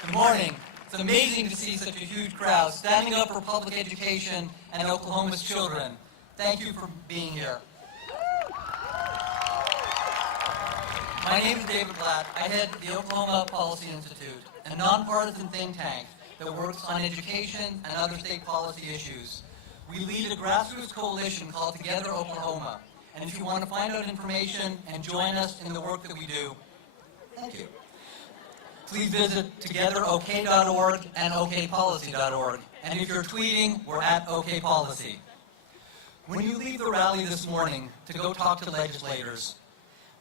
Good morning. It's amazing to see such a huge crowd standing up for public education and Oklahoma's children. Thank you for being here. My name is David Blatt. I head the Oklahoma Policy Institute, a nonpartisan think tank that works on education and other state policy issues. We lead a grassroots coalition called Together Oklahoma. And if you want to find out information and join us in the work that we do, thank you. Please visit togetherok.org and okpolicy.org. And if you're tweeting, we're at okpolicy. When you leave the rally this morning to go talk to legislators,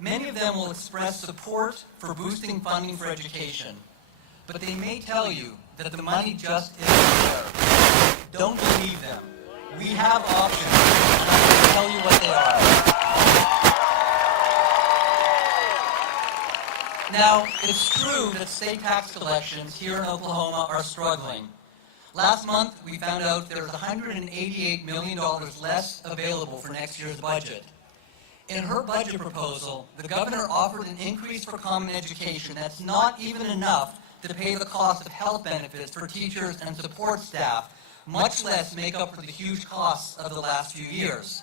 many of them will express support for boosting funding for education. But they may tell you that the money just isn't there. Don't believe them. We have options, and I'm going to tell you what they are. Now, it's true that state tax collections here in Oklahoma are struggling. Last month, we found out there's $188 million less available for next year's budget. In her budget proposal, the governor offered an increase for common education that's not even enough to pay the cost of health benefits for teachers and support staff, much less make up for the huge costs of the last few years.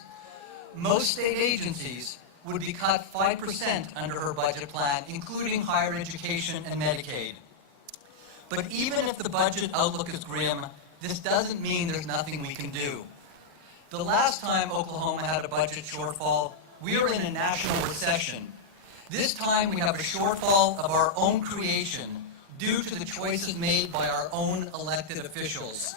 Most state agencies would be cut 5% under her budget plan, including higher education and Medicaid. But even if the budget outlook is grim, this doesn't mean there's nothing we can do. The last time Oklahoma had a budget shortfall, we were in a national recession. This time we have a shortfall of our own creation due to the choices made by our own elected officials.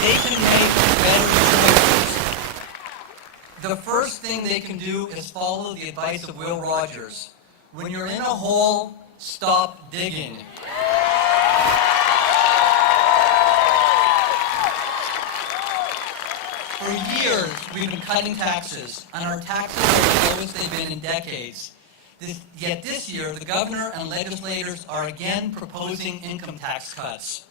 They can make better choices. The first thing they can do is follow the advice of Will Rogers. When you're in a hole, stop digging. For years, we've been cutting taxes, and our taxes are the lowest they've been in decades. Yet this year, the governor and legislators are again proposing income tax cuts.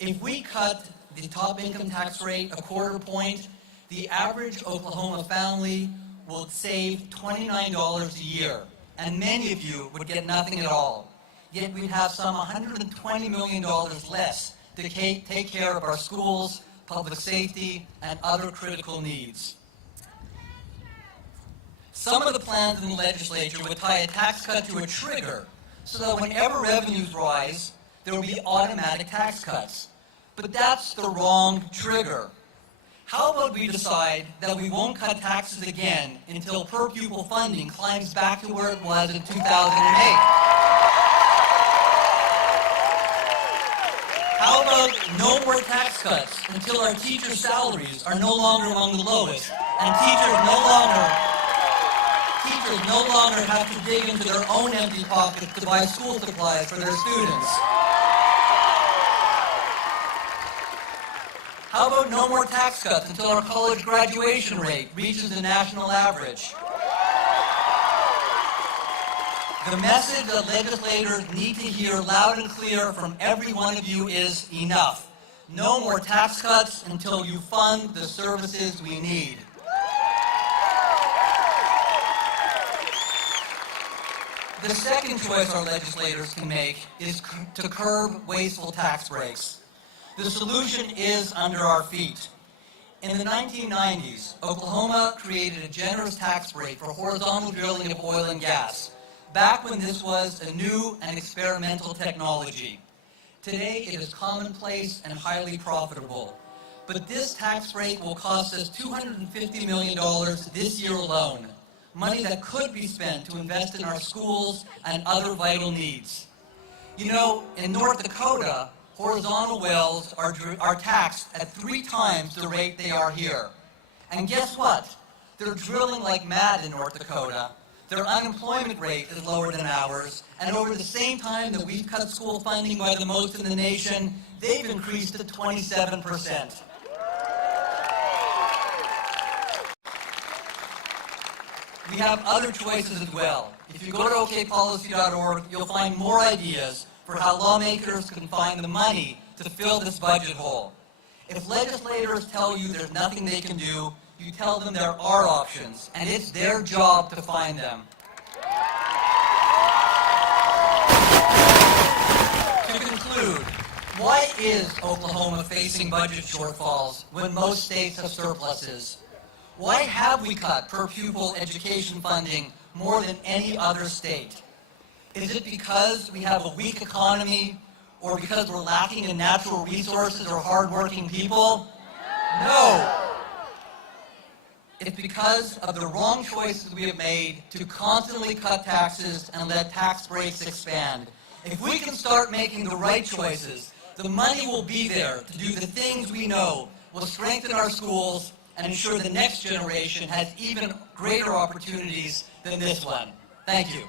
If we cut the top income tax rate a quarter point, the average Oklahoma family will save $29 a year, and many of you would get nothing at all. Yet we'd have some $120 million less to take care of our schools, public safety, and other critical needs. Some of the plans in the legislature would tie a tax cut to a trigger so that whenever revenues rise, there will be automatic tax cuts. But that's the wrong trigger. How about we decide that we won't cut taxes again until per pupil funding climbs back to where it was in 2008? How about no more tax cuts until our teachers' salaries are no longer among the lowest and teachers no longer have to dig into their own empty pockets to buy school supplies for their students? How about no more tax cuts until our college graduation rate reaches the national average? The message that legislators need to hear loud and clear from every one of you is enough. No more tax cuts until you fund the services we need. The second choice our legislators can make is to curb wasteful tax breaks. The solution is under our feet. In the 1990s, Oklahoma created a generous tax break for horizontal drilling of oil and gas, back when this was a new and experimental technology. Today, it is commonplace and highly profitable. But this tax break will cost us $250 million this year alone, money that could be spent to invest in our schools and other vital needs. You know, in North Dakota, horizontal wells are taxed at 3 times the rate they are here. And guess what? They're drilling like mad in North Dakota. Their unemployment rate is lower than ours, and over the same time that we've cut school funding by the most in the nation, they've increased to 27%. We have other choices as well. If you go to okpolicy.org, you'll find more ideas for how lawmakers can find the money to fill this budget hole. If legislators tell you there's nothing they can do, you tell them there are options, and it's their job to find them. conclude, why is Oklahoma facing budget shortfalls when most states have surpluses? Why have we cut per pupil education funding more than any other state? Is it because we have a weak economy, or because we're lacking in natural resources or hardworking people? No. It's because of the wrong choices we have made to constantly cut taxes and let tax breaks expand. If we can start making the right choices, the money will be there to do the things we know will strengthen our schools and ensure the next generation has even greater opportunities than this one. Thank you.